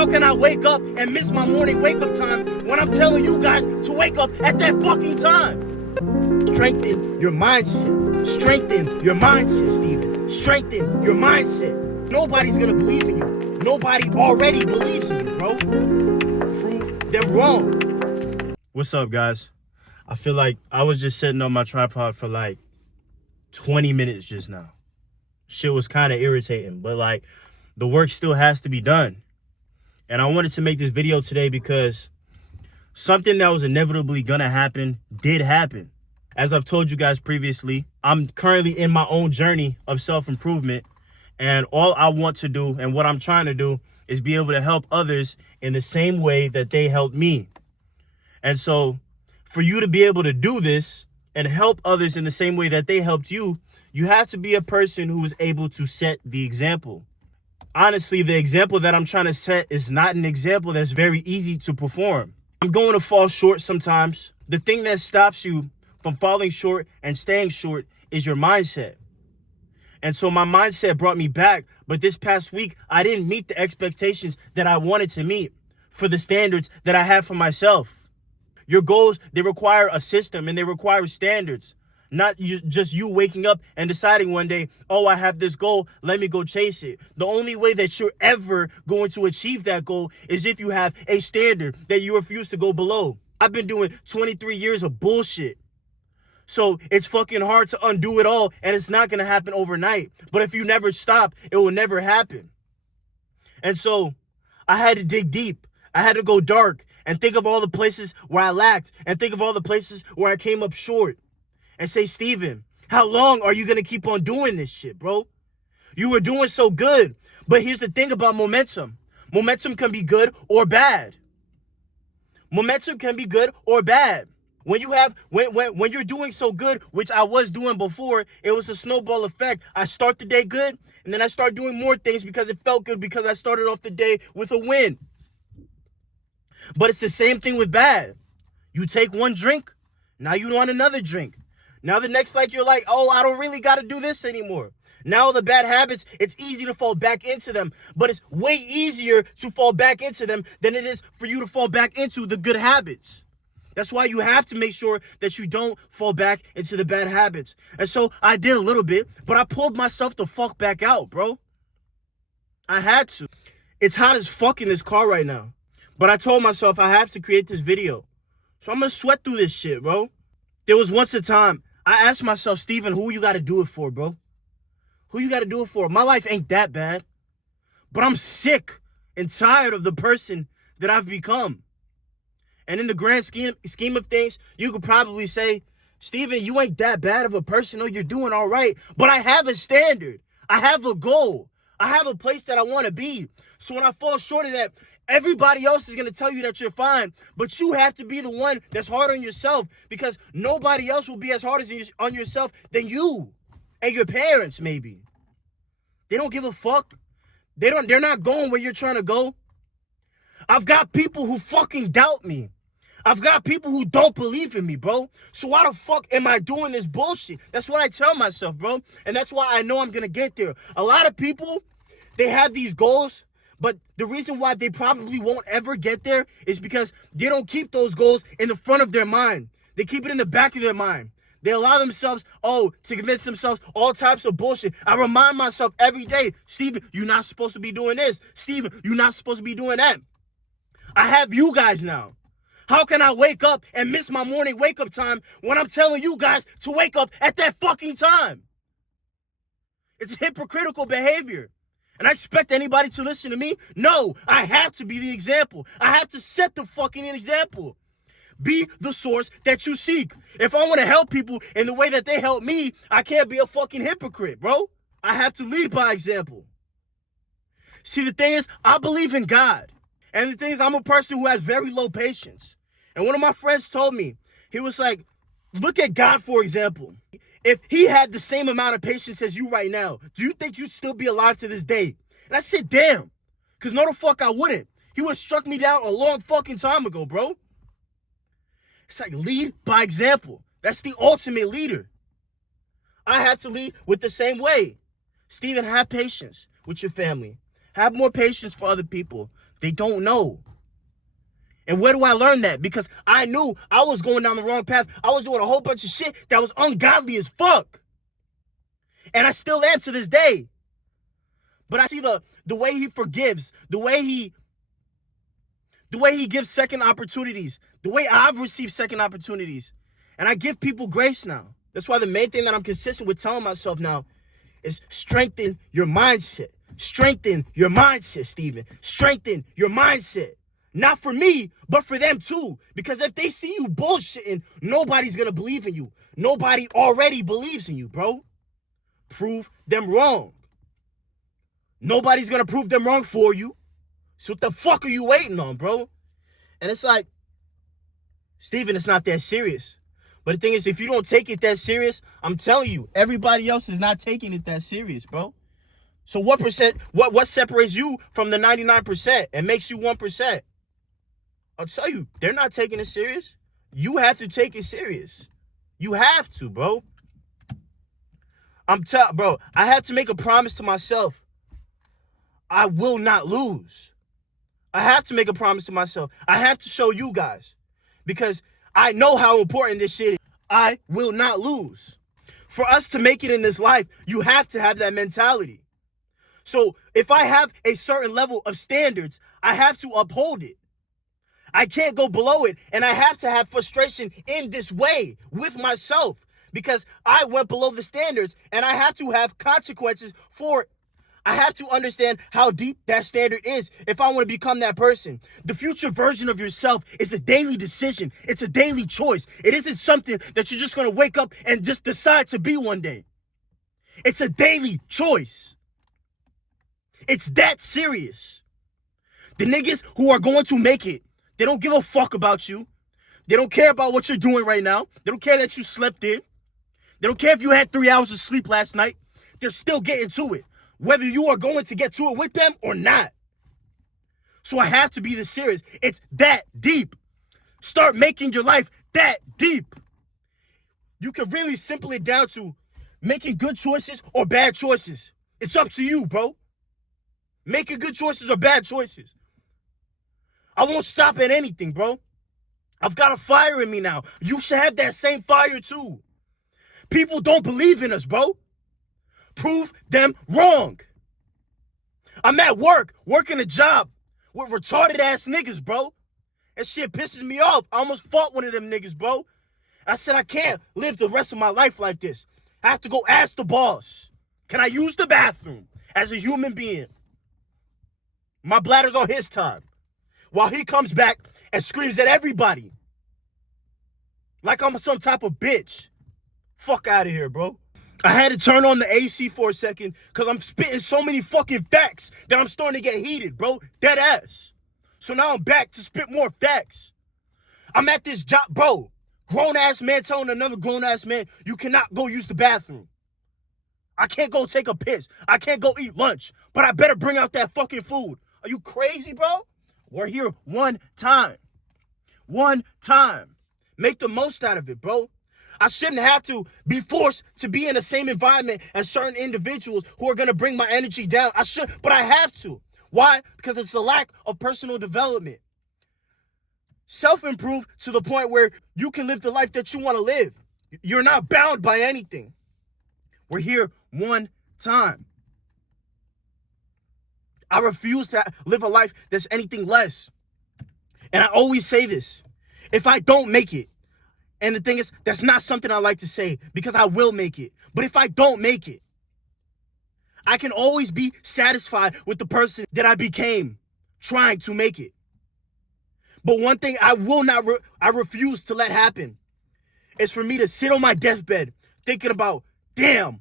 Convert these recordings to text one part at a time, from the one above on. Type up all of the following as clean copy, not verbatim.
How can I wake up and miss my morning wake-up time when I'm telling you guys to wake up at that fucking time? Strengthen your mindset. Strengthen your mindset, Steven. Strengthen your mindset. Nobody's gonna believe in you. Nobody already believes in you, bro. Prove them wrong. What's up, guys? I feel like I was just sitting on my tripod for like 20 minutes just now. Shit was kind of irritating, but like the work still has to be done. And I wanted to make this video today because something that was inevitably gonna happen did happen. As I've told you guys previously, I'm currently in my own journey of self-improvement, and all I want to do and what I'm trying to do is be able to help others in the same way that they helped me. And so for you to be able to do this and help others in the same way that they helped you, you have to be a person who is able to set the example. Honestly, the example that I'm trying to set is not an example that's very easy to perform. I'm going to fall short sometimes. The thing that stops you from falling short and staying short is your mindset. And so my mindset brought me back, but this past week, I didn't meet the expectations that I wanted to meet for the standards that I have for myself. Your goals, they require a system and they require standards. Not just you waking up and deciding one day, oh, I have this goal, let me go chase it. The only way that you're ever going to achieve that goal is if you have a standard that you refuse to go below. I've been doing 23 years of bullshit. So it's fucking hard to undo it all, and it's not going to happen overnight. But if you never stop, it will never happen. And so I had to dig deep. I had to go dark and think of all the places where I lacked and think of all the places where I came up short. And say, Steven, how long are you going to keep on doing this shit, bro? You were doing so good. But here's the thing about momentum. Momentum can be good or bad. Momentum can be good or bad. When you're doing so good, which I was doing before, it was a snowball effect. I start the day good, and then I start doing more things because it felt good because I started off the day with a win. But it's the same thing with bad. You take one drink, now you want another drink. Now the next, you're like, oh, I don't really got to do this anymore. Now the bad habits, it's easy to fall back into them, but it's way easier to fall back into them than it is for you to fall back into the good habits. That's why you have to make sure that you don't fall back into the bad habits. And so I did a little bit, but I pulled myself the fuck back out, bro. I had to. It's hot as fuck in this car right now, but I told myself I have to create this video. So I'm going to sweat through this shit, bro. There was once a time I asked myself, Steven, who you got to do it for, bro? Who you got to do it for? My life ain't that bad, but I'm sick and tired of the person that I've become. And in the grand scheme of things, you could probably say, Steven, you ain't that bad of a person. No, you're doing all right. But I have a standard. I have a goal. I have a place that I want to be. So when I fall short of that, everybody else is going to tell you that you're fine, but you have to be the one that's hard on yourself because nobody else will be as hard on yourself than you and your parents, maybe. They don't give a fuck. They're not going where you're trying to go. I've got people who fucking doubt me. I've got people who don't believe in me, bro. So why the fuck am I doing this bullshit? That's what I tell myself, bro. And that's why I know I'm going to get there. A lot of people, they have these goals, but the reason why they probably won't ever get there is because they don't keep those goals in the front of their mind. They keep it in the back of their mind. They allow themselves, to convince themselves all types of bullshit. I remind myself every day, Steven, you're not supposed to be doing this. Steven, you're not supposed to be doing that. I have you guys now. How can I wake up and miss my morning wake-up time when I'm telling you guys to wake up at that fucking time? It's hypocritical behavior. And I expect anybody to listen to me? No, I have to be the example. I have to set the fucking example. Be the source that you seek. If I want to help people in the way that they help me, I can't be a fucking hypocrite, bro. I have to lead by example. See, the thing is, I believe in God. And the thing is, I'm a person who has very low patience. And one of my friends told me, he was like, look at God, for example. If he had the same amount of patience as you right now, do you think you'd still be alive to this day? And I said, damn. Because no the fuck I wouldn't. He would have struck me down a long fucking time ago, bro. It's like lead by example. That's the ultimate leader. I have to lead with the same way. Steven, have patience with your family. Have more patience for other people. They don't know. And where do I learn that? Because I knew I was going down the wrong path. I was doing a whole bunch of shit that was ungodly as fuck. And I still am to this day. But I see the way he forgives, the way he gives second opportunities, the way I've received second opportunities. And I give people grace now. That's why the main thing that I'm consistent with telling myself now is strengthen your mindset. Strengthen your mindset, Stephen. Strengthen your mindset. Not for me, but for them too. Because if they see you bullshitting, nobody's going to believe in you. Nobody already believes in you, bro. Prove them wrong. Nobody's going to prove them wrong for you. So what the fuck are you waiting on, bro? And it's like, Stephen, it's not that serious. But the thing is, if you don't take it that serious, I'm telling you, everybody else is not taking it that serious, bro. So what separates you from the 99% and makes you 1%? I'll tell you, they're not taking it serious. You have to take it serious. You have to, bro. Bro, I have to make a promise to myself. I will not lose. I have to make a promise to myself. I have to show you guys. Because I know how important this shit is. I will not lose. For us to make it in this life, you have to have that mentality. So if I have a certain level of standards, I have to uphold it. I can't go below it, and I have to have frustration in this way with myself because I went below the standards, and I have to have consequences for it. I have to understand how deep that standard is if I want to become that person. The future version of yourself is a daily decision. It's a daily choice. It isn't something that you're just going to wake up and just decide to be one day. It's a daily choice. It's that serious. The niggas who are going to make it, they don't give a fuck about you. They don't care about what you're doing right now. They don't care that you slept in. They don't care if you had 3 hours of sleep last night. They're still getting to it, whether you are going to get to it with them or not. So I have to be this serious. It's that deep. Start making your life that deep. You can really simple it down to making good choices or bad choices. It's up to you, bro. Making good choices or bad choices. I won't stop at anything, bro. I've got a fire in me now. You should have that same fire too. People don't believe in us, bro. Prove them wrong. I'm at work, working a job with retarded ass niggas, bro. That shit pisses me off. I almost fought one of them niggas, bro. I said I can't live the rest of my life like this. I have to go ask the boss, can I use the bathroom as a human being? My bladder's on his time. While he comes back and screams at everybody. Like I'm some type of bitch. Fuck out of here, bro. I had to turn on the AC for a second because I'm spitting so many fucking facts that I'm starting to get heated, bro. Dead ass. So now I'm back to spit more facts. I'm at this job, bro. Grown-ass man telling another grown-ass man, you cannot go use the bathroom. I can't go take a piss. I can't go eat lunch. But I better bring out that fucking food. Are you crazy, bro? We're here one time. One time. Make the most out of it, bro. I shouldn't have to be forced to be in the same environment as certain individuals who are going to bring my energy down. But I have to. Why? Because it's a lack of personal development. Self-improve to the point where you can live the life that you want to live. You're not bound by anything. We're here one time. I refuse to live a life that's anything less. And I always say this. If I don't make it, and the thing is, that's not something I like to say because I will make it. But if I don't make it, I can always be satisfied with the person that I became trying to make it. But one thing I refuse to let happen is for me to sit on my deathbed thinking about, damn,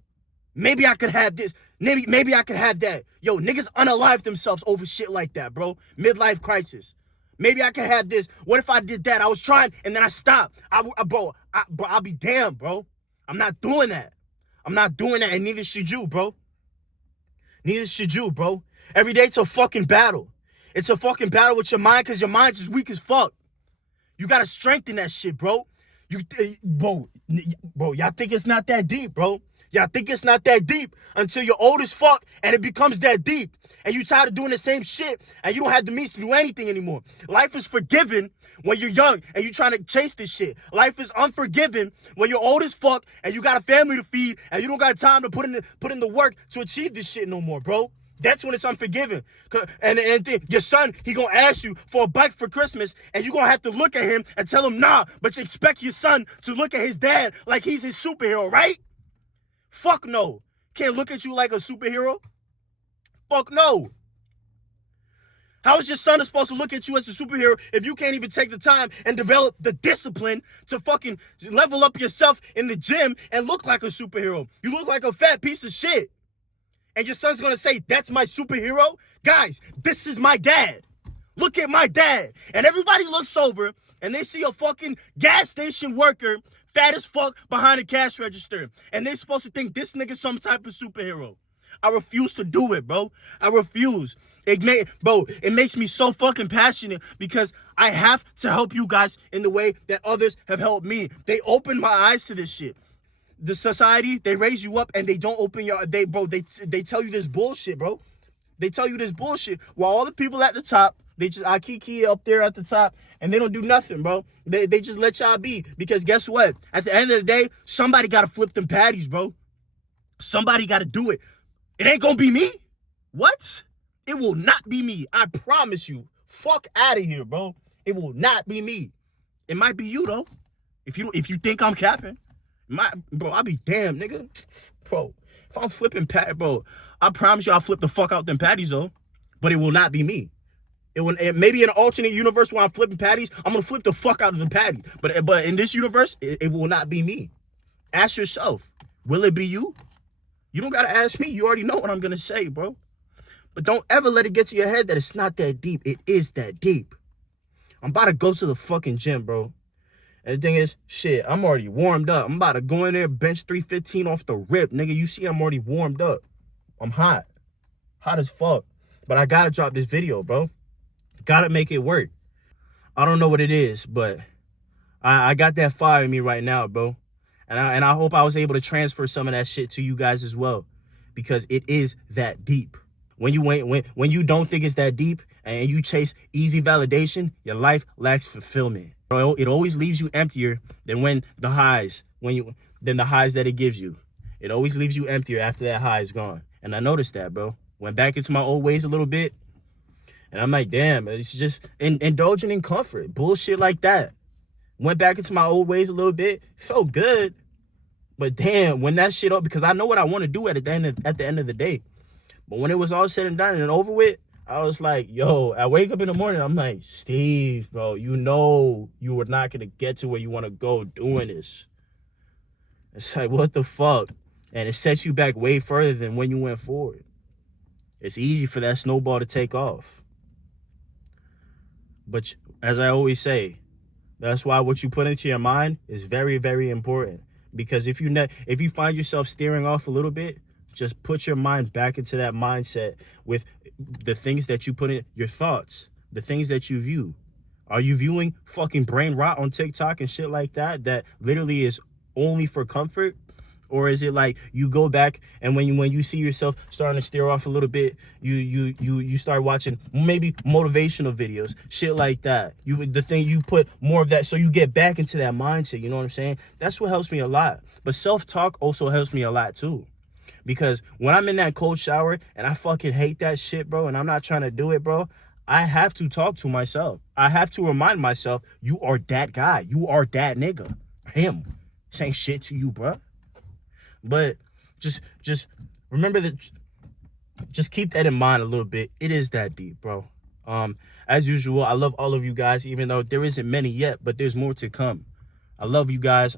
maybe I could have this. Maybe I could have that. Yo, niggas unalive themselves over shit like that, bro. Midlife crisis. Maybe I could have this. What if I did that? I was trying and then I stopped. I'll be damned, bro. I'm not doing that. I'm not doing that, and neither should you, bro. Neither should you, bro. Every day it's a fucking battle. It's a fucking battle with your mind because your mind's just weak as fuck. You got to strengthen that shit, bro. Bro, y'all think it's not that deep, bro. Y'all think it's not that deep until you're old as fuck and it becomes that deep. And you tired of doing the same shit and you don't have the means to do anything anymore. Life is forgiving when you're young and you trying to chase this shit. Life is unforgiving when you're old as fuck and you got a family to feed and you don't got time to put in the work to achieve this shit no more, bro. That's when it's unforgiving. And then your son, he gonna ask you for a bike for Christmas, and you gonna have to look at him and tell him nah, but you expect your son to look at his dad like he's his superhero, right? Fuck no. Can't look at you like a superhero. Fuck no. How is your son supposed to look at you as a superhero if you can't even take the time and develop the discipline to fucking level up yourself in the gym and look like a superhero? You look like a fat piece of shit. And your son's gonna say, that's my superhero? Guys, this is my dad. Look at my dad. And everybody looks over and they see a fucking gas station worker, fat as fuck, behind a cash register. And they're supposed to think this nigga's some type of superhero. I refuse to do it, bro. I refuse. It makes me so fucking passionate because I have to help you guys in the way that others have helped me. They opened my eyes to this shit. The society, they raise you up and they don't open they tell you this bullshit, bro. They tell you this bullshit while all the people at the top, they just kiki up there at the top and they don't do nothing, bro. They just let y'all be because guess what? At the end of the day, somebody got to flip them patties, bro. Somebody got to do it. It ain't gonna be me. What? It will not be me. I promise you. Fuck out of here, bro. It will not be me. It might be you though. If you think I'm capping. Bro, I'll be damned, nigga. Bro, if I'm flipping bro, I promise you I'll flip the fuck out them patties, though. But it will not be me. Maybe in an alternate universe where I'm flipping patties, I'm going to flip the fuck out of the patty. But in this universe, it will not be me. Ask yourself, will it be you? You don't got to ask me. You already know what I'm going to say, bro. But don't ever let it get to your head that it's not that deep. It is that deep. I'm about to go to the fucking gym, bro. And the thing is, shit, I'm already warmed up. I'm about to go in there, bench 315 off the rip. Nigga, you see I'm already warmed up. I'm hot. Hot as fuck. But I gotta drop this video, bro. Gotta make it work. I don't know what it is, but I got that fire in me right now, bro. And I hope I was able to transfer some of that shit to you guys as well. Because it is that deep. When you don't think it's that deep and you chase easy validation, your life lacks fulfillment. Bro, it always leaves you emptier than the highs that it gives you. It always leaves you emptier after that high is gone. And I noticed that, bro. Went back into my old ways a little bit. And I'm like, damn, it's just indulging in comfort. Bullshit like that. Went back into my old ways a little bit. Felt good. But damn, when that shit up, because I know what I want to do at the end of the day. But when it was all said and done and over with, I was like, yo, I wake up in the morning, I'm like, Steve, bro, you know you were not going to get to where you want to go doing this. It's like, what the fuck? And it sets you back way further than when you went forward. It's easy for that snowball to take off. But as I always say, that's why what you put into your mind is very, very important. Because if you find yourself steering off a little bit, just put your mind back into that mindset with the things that you put in, your thoughts, the things that you view. Are you viewing fucking brain rot on TikTok and shit like that literally is only for comfort? Or is it like you go back and when you see yourself starting to steer off a little bit, you start watching maybe motivational videos, shit like that. You put more of that so you get back into that mindset, you know what I'm saying? That's what helps me a lot. But self-talk also helps me a lot too. Because when I'm in that cold shower and I fucking hate that shit, bro, and I'm not trying to do it, bro, I have to talk to myself. I have to remind myself, you are that guy. You are that nigga. Him. Saying shit to you, bro. But just remember that, just keep that in mind a little bit. It is that deep, bro. As usual, I love all of you guys, even though there isn't many yet, but there's more to come. I love you guys.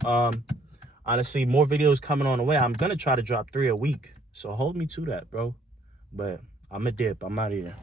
Honestly, more videos coming on the way. I'm going to try to drop 3 a week. So hold me to that, bro. But I'm a dip. I'm out of here.